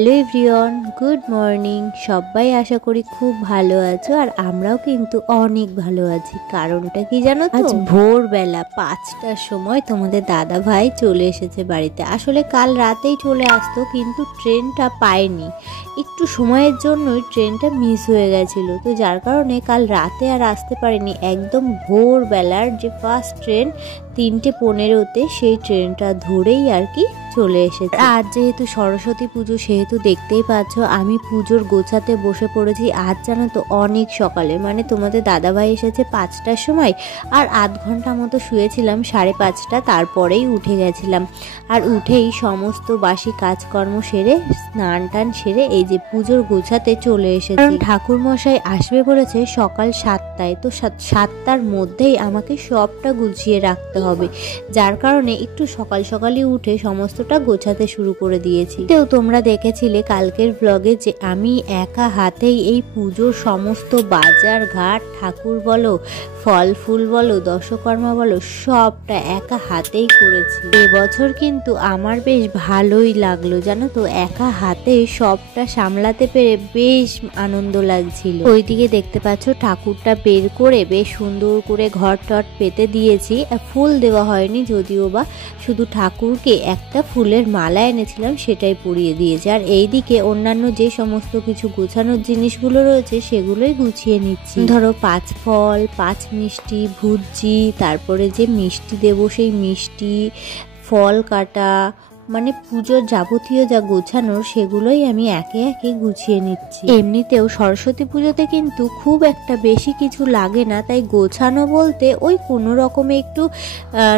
Hello everyone, good morning. সবাই আশা করি খুব ভালো আছো, আর আমরাও কিন্তু অনেক ভালো আছি। কারণটা কি জানো তো? আজ ভোরবেলা 5টার সময় তোমাদের দাদা ভাই চলে এসেছে বাড়িতে। আসলে কাল রাতেই চলে আসতো, কিন্তু ট্রেনটা পায়নি। একটু সময়ের জন্যই ট্রেনটা মিস হয়ে গেছিলো, তো যার কারণে কাল রাতে আর আসতে পারেনি। একদম ভোরবেলার যে ফার্স্ট ট্রেন 3:15-তে, সেই ট্রেনটা ধরেই আর কি চলে এসেছে। আজ যেহেতু সরস্বতী পুজো, সেহেতু দেখতেই পাচ্ছ আমি পুজোর গোছাতে বসে পড়েছি। আজ জানো তো অনেক সকালে, মানে তোমাদের দাদাভাই এসেছে 5টার সময়, আর আধ ঘন্টা মতো শুয়েছিলাম, 5:30, তারপরেই উঠে গেছিলাম। আর উঠেই সমস্ত বাসি কাজকর্ম সেরে, স্নান টান সেরে এই যে পুজোর গোছাতে চলে এসেছি। কারণ ঠাকুর মশাই আসবে বলেছে সকাল 7টায়, তো 7টার মধ্যেই আমাকে সবটা গুছিয়ে রাখতে হবে। যার কারণে একটু সকাল সকালই উঠে সমস্তটা গোছাতে শুরু করে দিয়েছি। তো তোমরা দেখেছিলে কালকের ব্লগে যে আমি একা হাতেই এই পুজোর সমস্ত বাজার ঘাট, ঠাকুর বলো, ফল ফুল বলো, দশকর্মা বলো, সবটা একা হাতেই করেছি। এবছর কিন্তু আমার বেশ ভালোই লাগলো জানো তো, একা হাতে সবটা সামলাতে পেরে বেশ আনন্দ লাগছিল। ওইদিকে দেখতে পাচ্ছ ঠাকুরটা বের করে বেশ সুন্দর করে ঘর টট পেতে দিয়েছি। ফুল দেওয়া হয়নি যদিও বা, শুধু ঠাকুরকে একটা ফুলের মালা এনেছিলাম, সেটাই পরিয়ে দিয়েছে। আর এইদিকে অন্যান্য যে সমস্ত কিছু গোছানোর জিনিসগুলো রয়েছে সেগুলোই গুছিয়ে নিচ্ছি। ধরো 5 ফল, 5 মিষ্টি, ভুজি, তারপরে যে মিষ্টি দেবো সেই মিষ্টি, ফল কাটা, মানে পুজোর যাবতীয় যা গোছানোর সেগুলোই আমি একে একে গুছিয়ে নিচ্ছি। এমনিতেও সরস্বতী পুজোতে কিন্তু খুব একটা বেশি কিছু লাগে না, তাই গোছানো বলতে ওই কোনো রকমে একটু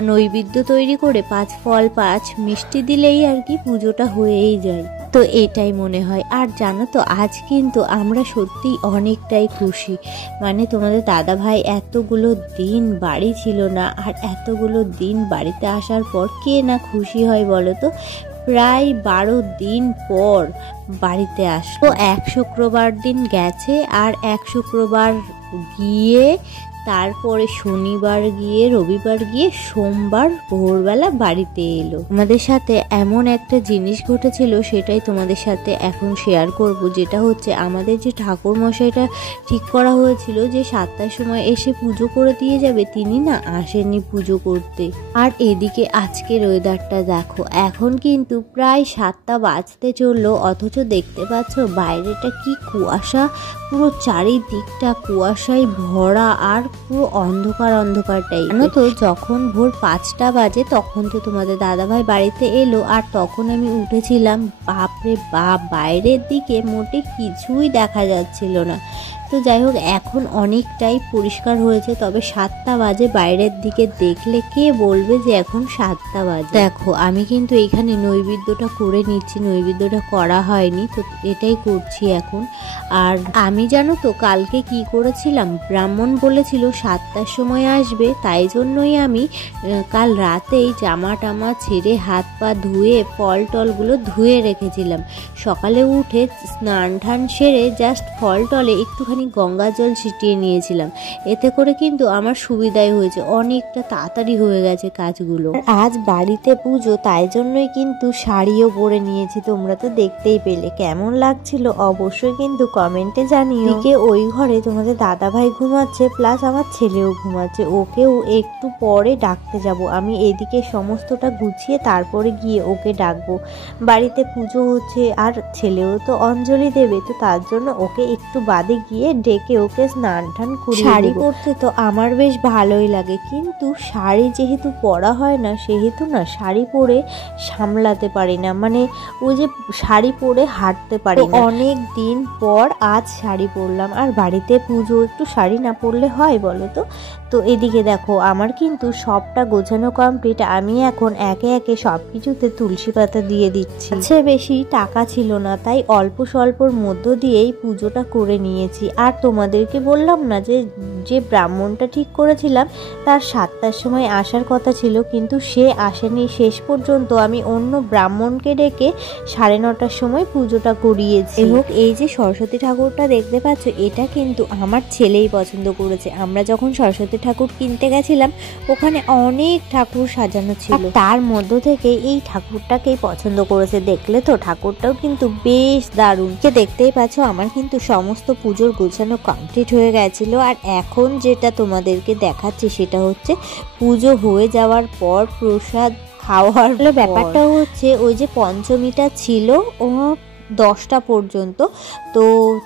নৈবেদ্য তৈরি করে 5 ফল 5 মিষ্টি দিলেই আর কি পুজোটা হয়েই যায়। তো এটাই মনে হয়। আর জানো তো আজ কিন্তু আমরা সত্যি অনেকটাই খুশি। মানে তোমাদের দাদা ভাই এতগুলো দিন বাড়ি ছিল না, আর এতগুলো দিন বাড়িতে আসার পর কে না খুশি হয় বলো তো। প্রায় 12 দিন পর বাড়িতে আসলো। এক শুক্রবার দিন গেছে, আর এক শুক্রবার গিয়ে তারপরে শনিবার গিয়ে, রবিবার গিয়ে, সোমবার ভোরবেলা বাড়িতে এলো। আমাদের সাথে এমন একটা জিনিস ঘটেছিল, সেটাই তোমাদের সাথে এখন শেয়ার করব। যেটা হচ্ছে আমাদের যে ঠাকুর মশাইটা ঠিক করা হয়েছিল যে 7টার সময় এসে পুজো করে দিয়ে যাবে, তিনি না আসেননি পুজো করতে। আর এদিকে আজকের ওয়েদারটা দেখো, এখন কিন্তু প্রায় 7টা বাজতে চললো, অথচ দেখতে পাচ্ছ বাইরেটা কি কুয়াশা, পুরো চারিদিকটা কুয়াশায় ভরা, আর পুরো অন্ধকার অন্ধকার টাইপ। জানো তো যখন ভোর 5টা বাজে তখন তো তোমাদের দাদাভাই বাড়িতে এলো, আর তখন আমি উঠেছিলাম, বাপরে বাপ, বাইরের দিকে মোটে কিছুই দেখা যাচ্ছিল না। তো যাই হোক, এখন অনেকটাই পরিষ্কার হয়েছে। তবে 7টা বাজে, বাইরের দিকে দেখলে কে বলবে যে এখন 7টা বাজে। দেখো আমি কিন্তু এখানে নৈবেদ্যটা করে নিচ্ছি, নৈবেদ্যটা করা হয়নি, তো এটাই করছি এখন। আর আমি জানো তো কালকে কি করেছিলাম, ব্রাহ্মণ বলেছিল 7টার সময় আসবে, তাই জন্যই আমি কাল রাতেই জামা টামা ছেড়ে হাত পা ধুয়ে ফল টলগুলো ধুয়ে রেখেছিলাম। সকালে উঠে স্নান টান সেরে জাস্ট ফল টলে একটুখানি গঙ্গা জল ছিটিয়ে নিয়েছিলাম। এতে করে কিন্তু আমার সুবিধাই হয়েছে, অনেকটা তাড়াতাড়ি হয়ে গেছে কাজগুলো। আজ বাড়িতে পুজো, তাই জন্যই কিন্তু শাড়িও পরে নিয়েছি। তোমরা তো দেখতেই পেলে, কেমন লাগছিল অবশ্যই কিন্তু কমেন্টে জানিও। এদিকে ওই ঘরে তোমাদের দাদা ভাই ঘুমাচ্ছে, প্লাস আমার ছেলেও ঘুমাচ্ছে, ওকেও একটু পরে ডাকতে যাব আমি। এদিকে সমস্তটা গুছিয়ে তারপরে গিয়ে ওকে ডাকবো। বাড়িতে পুজো হচ্ছে, আর ছেলেও তো অঞ্জলি দেবে, তো তার জন্য ওকে একটু বাদে গিয়ে ডেকে ওকে স্নান টান করিয়ে শাড়ি পরতে তো আমার বেশ ভালোই লাগে, কিন্তু শাড়ি যেহেতু পরা হয় না, সেহেতু না শাড়ি পরে সামলাতে পারি না, মানে ওই যে শাড়ি পরে হাঁটতে পারি না। অনেক দিন পর আজ শাড়ি পরলাম, আর বাড়িতে পুজো, একটু শাড়ি না পরলে হয় বলো তো। তো এদিকে দেখো আমার কিন্তু সবটা গোছানো কমপ্লিট। আমি এখন একে একে সব কিছুতে তুলসী পাতা দিয়ে দিচ্ছি। আচ্ছা, বেশি টাকা ছিল না, তাই অল্প স্বল্পর মধ্য দিয়েই পুজোটা করে নিয়েছি। আর তোমাদেরকে বললাম না যে যে ব্রাহ্মণটা ঠিক করেছিলাম তার 7টার সময় আসার কথা ছিল, কিন্তু সে আসেনি। শেষ পর্যন্ত আমি অন্য ব্রাহ্মণকে ডেকে 9:30টার সময় পুজোটা করিয়েছি। হোক, এই যে সরস্বতী ঠাকুরটা দেখতে পাচ্ছ, এটা কিন্তু আমার ছেলেই পছন্দ করেছে। আমরা যখন সরস্বতী ঠাকুর কিনতে গেছিলাম ওখানে অনেক ঠাকুর সাজানো ছিল, তার মধ্য থেকে এই ঠাকুরটাকেই পছন্দ করেছে। দেখলে তো ঠাকুরটাও কিন্তু বেশ দারুণ। দেখতেই পাচ্ছ আমার কিন্তু সমস্ত পুজোর গোছানো কমপ্লিট হয়ে গেছিল। আর এখন যেটা তোমাদেরকে দেখাচ্ছি সেটা হচ্ছে পুজো হয়ে যাওয়ার পর প্রসাদ খাওয়ার ব্যাপারটা হচ্ছে ওই যে পঞ্চমীটা ছিল ও 10টা পর্যন্ত, তো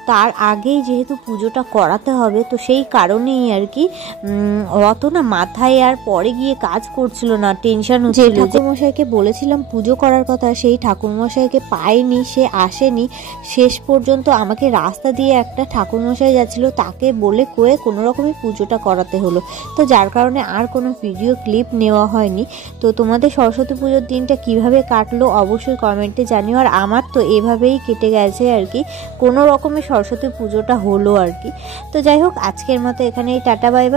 তার আগেই যেহেতু পুজোটা করাতে হবে তো সেই কারণেই আর কি অত না মাথায় আর পরে গিয়ে কাজ করছিল না, টেনশন হচ্ছিল। যে ঠাকুরমশাইকে বলেছিলাম পুজো করার কথা সেই ঠাকুরমশাইকে পাইনি, সে আসেনি। শেষ পর্যন্ত আমাকে রাস্তা দিয়ে একটা ঠাকুরমশাই যাচ্ছিল, তাকে বলে কয়ে কোনো রকমে পুজোটা করাতে হলো। তো যার কারণে আর কোনো ভিডিও ক্লিপ নেওয়া হয়নি। তো তোমাদের সরস্বতী পুজোর দিনটা কিভাবে কাটলো অবশ্যই কমেন্টে জানিও। আর আমার তো এভাবেই কেটে গেছে আর কি, কোনো রকমের সরস্বতী পুজোটা হলো আর কি। তো যাই হোক, আজকের মতো এখানেই টাটা বাই বাই।